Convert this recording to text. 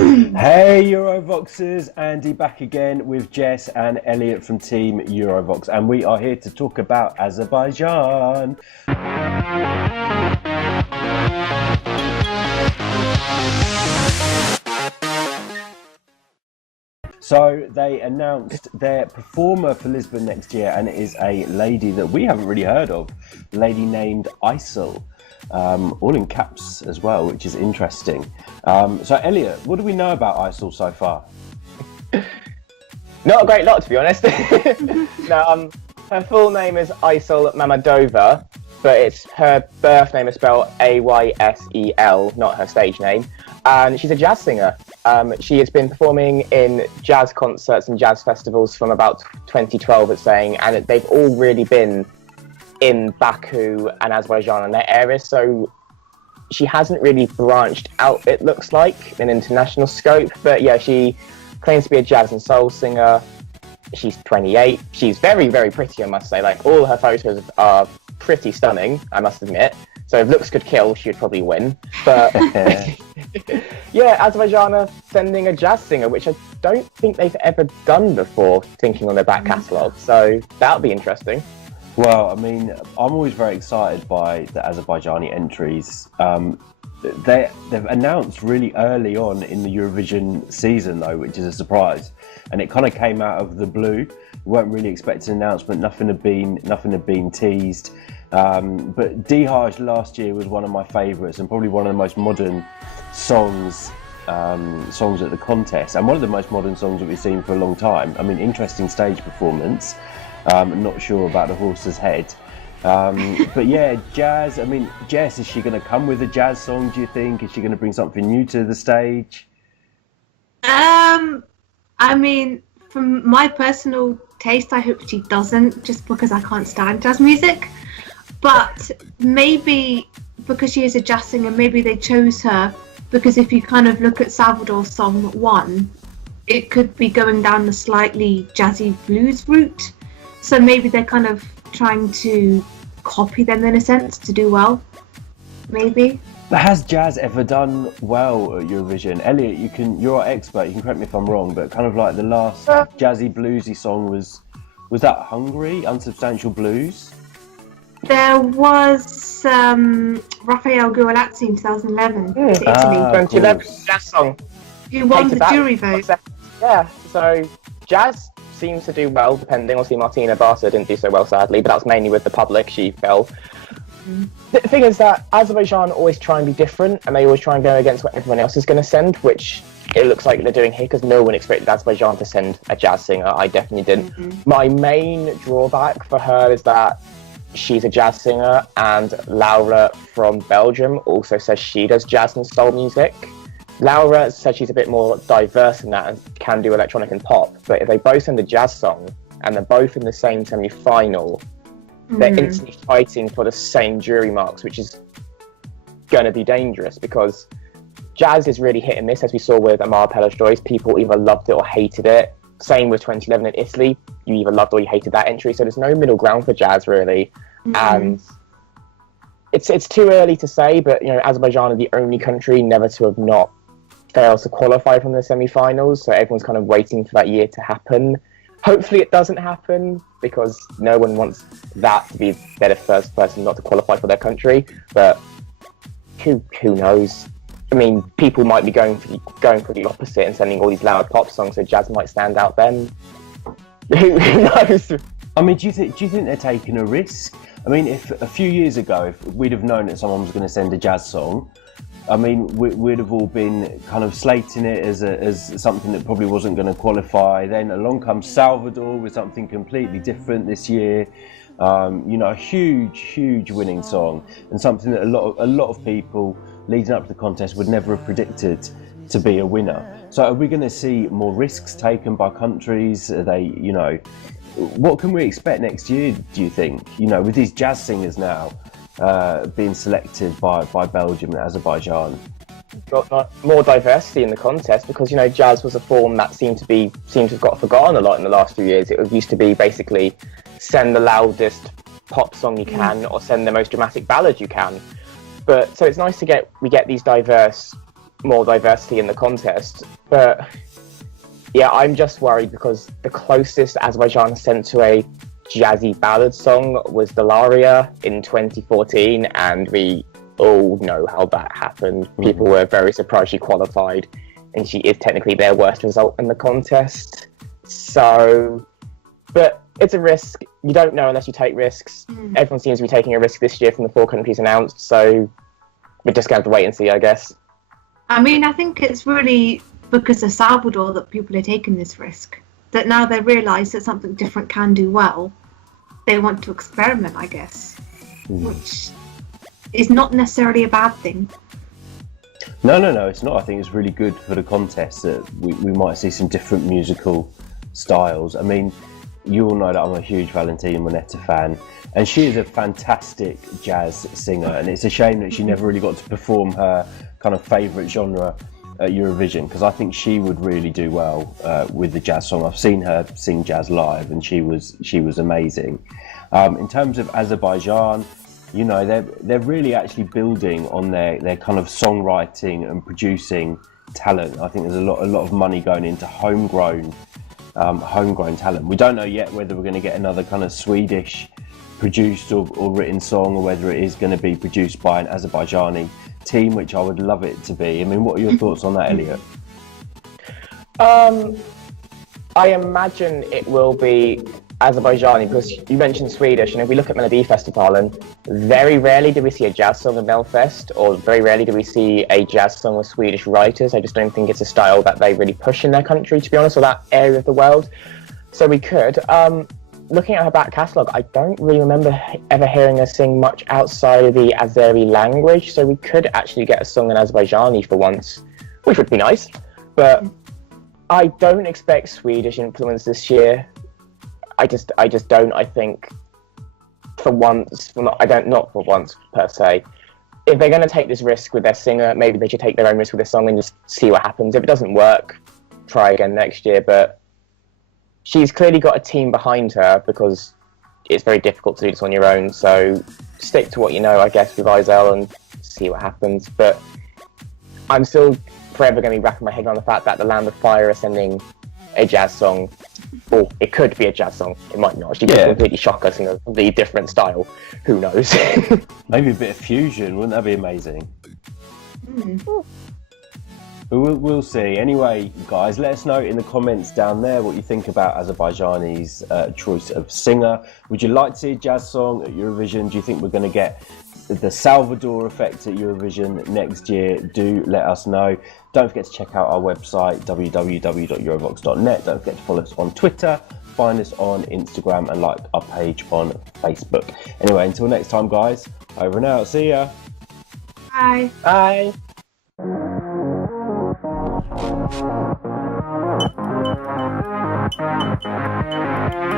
Hey Eurovoxers, Andy back again with Jess and Elliot from Team Eurovoxx, and we are here to talk about Azerbaijan. So they announced their performer for Lisbon next year, and it is a lady that we haven't really heard of, a lady named Aisel. All in caps as well, which is interesting. So Elliot, what do we know about Aisel so far? Not a great lot, to be honest. No, her full name is Aisel Mammadova, but her birth name is spelled Aysel, not her stage name. And she's a jazz singer. She has been performing in jazz concerts and jazz festivals from about 2012, it's saying, and they've all really been in Baku and Azerbaijan and their areas, so she hasn't really branched out, it looks like, in international scope. But yeah, she claims to be a jazz and soul singer. She's 28. She's very, very pretty, I must say. Like, all her photos are pretty stunning, I must admit. So if looks could kill, she would probably win. But yeah, Azerbaijan are sending a jazz singer, which I don't think they've ever done before, thinking on their back catalogue. So that'll be interesting. Well, I mean, I'm always very excited by the Azerbaijani entries. They've announced really early on in the Eurovision season, though, which is a surprise. And it kind of came out of the blue. We weren't really expecting an announcement. Nothing had been teased. But Dihaj last year was one of my favourites and probably one of the most modern songs at the contest, and one of the most modern songs that we've seen for a long time. I mean, interesting stage performance. I'm not sure about the horse's head. But yeah, jazz. I mean, Jess, is she going to come with a jazz song, do you think? Is she going to bring something new to the stage? I mean, from my personal taste, I hope she doesn't, just because I can't stand jazz music. But maybe because she is a jazz singer, maybe they chose her because if you kind of look at Salvador's song 1, it could be going down the slightly jazzy blues route. So maybe they're kind of trying to copy them in a sense to do well, maybe. But has jazz ever done well at Eurovision? Elliot, you're our expert, you can correct me if I'm wrong, but kind of like the last jazzy bluesy song was that Hungary, Unsubstantial Blues? There was Rafael Guaralazzi in 2011 to Italy. 2011 jazz song. Who won the jury vote. Yeah, so jazz seems to do well, depending. Obviously, Martina Barta didn't do so well, sadly, but that was mainly with the public. She fell. The thing is that Azerbaijan always try and be different, and they always try and go against what everyone else is going to send, which it looks like they're doing here, because no one expected Azerbaijan to send a jazz singer. I definitely didn't. My main drawback for her is that she's a jazz singer, and Laura from Belgium also says she does jazz and soul music. Laura said she's a bit more diverse in that and can do electronic and pop, but if they both send a jazz song and they're both in the same semi-final, they're instantly fighting for the same jury marks, which is going to be dangerous, because jazz is really hit and miss, as we saw with Amar Pellejoy's. People either loved it or hated it. Same with 2011 in Italy, you either loved or you hated that entry, so there's no middle ground for jazz, really. And it's too early to say, but you know, Azerbaijan are the only country never to have not failed to qualify from the semi-finals, so everyone's kind of waiting for that year to happen. Hopefully it doesn't happen, because no one wants that to be the first person not to qualify for their country, but who knows? I mean, people might be going for the opposite and sending all these loud pop songs, so jazz might stand out then. Who knows? I mean, do you think they're taking a risk? I mean, if a few years ago, if we'd have known that someone was going to send a jazz song, I mean, we'd have all been kind of slating it as something that probably wasn't going to qualify. Then along comes Salvador with something completely different this year. You know, a huge winning song, and something that a lot of people leading up to the contest would never have predicted to be a winner. So are we going to see more risks taken by countries? Are they, you know, what can we expect next year, do you think? You know, with these jazz singers now being selected by Belgium and Azerbaijan. Got more diversity in the contest, because, you know, jazz was a form that seemed to have got forgotten a lot in the last few years. It used to be basically send the loudest pop song you can or send the most dramatic ballad you can. But so it's nice we get these diverse more diversity in the contest. But yeah, I'm just worried because the closest Azerbaijan sent to a jazzy ballad song was Dalaria in 2014, and we all know how that happened. People were very surprised she qualified, and she is technically their worst result in the contest. So, but it's a risk. You don't know unless you take risks. Everyone seems to be taking a risk this year from the 4 countries announced, so we're just going to have to wait and see, I guess. I mean, I think it's really because of Salvador that people are taking this risk. That now they realise that something different can do well, they want to experiment, I guess, which is not necessarily a bad thing. No, it's not. I think it's really good for the contest that we might see some different musical styles. I mean, you all know that I'm a huge Valentina Monetta fan, and she is a fantastic jazz singer, and it's a shame that she never really got to perform her kind of favourite genre at Eurovision, because I think she would really do well with the jazz song. I've seen her sing jazz live, and she was amazing. In terms of Azerbaijan, you know, they're really actually building on their kind of songwriting and producing talent. I think there's a lot of money going into homegrown talent. We don't know yet whether we're going to get another kind of Swedish produced or written song, or whether it is going to be produced by an Azerbaijani team, which I would love it to be. I mean, what are your thoughts on that, Elliot? I imagine it will be Azerbaijani, because you mentioned Swedish, and if we look at Melodifestivalen, very rarely do we see a jazz song at Melfest, or very rarely do we see a jazz song with Swedish writers. I just don't think it's a style that they really push in their country, to be honest, or that area of the world. So we could. Looking at her back catalogue, I don't really remember ever hearing her sing much outside of the Azeri language, so we could actually get a song in Azerbaijani for once, which would be nice. But I don't expect Swedish influence this year. I just don't. I think for once, not for once per se. If they're going to take this risk with their singer, maybe they should take their own risk with their song and just see what happens. If it doesn't work, try again next year. But she's clearly got a team behind her, because it's very difficult to do this on your own. So stick to what you know, I guess, with Aisel and see what happens. But I'm still forever going to be wrapping my head around the fact that the Land of Fire are sending a jazz song. Or it could be a jazz song. It might not. She could completely shock us in a completely different style. Who knows? Maybe a bit of fusion. Wouldn't that be amazing? We'll see. Anyway, guys, let us know in the comments down there what you think about Azerbaijani's choice of singer. Would you like to see a jazz song at Eurovision? Do you think we're going to get the Salvador effect at Eurovision next year? Do let us know. Don't forget to check out our website, www.eurovoxx.net. Don't forget to follow us on Twitter, find us on Instagram, and like our page on Facebook. Anyway, until next time, guys, over and out. See ya. Bye. Bye. Thank you.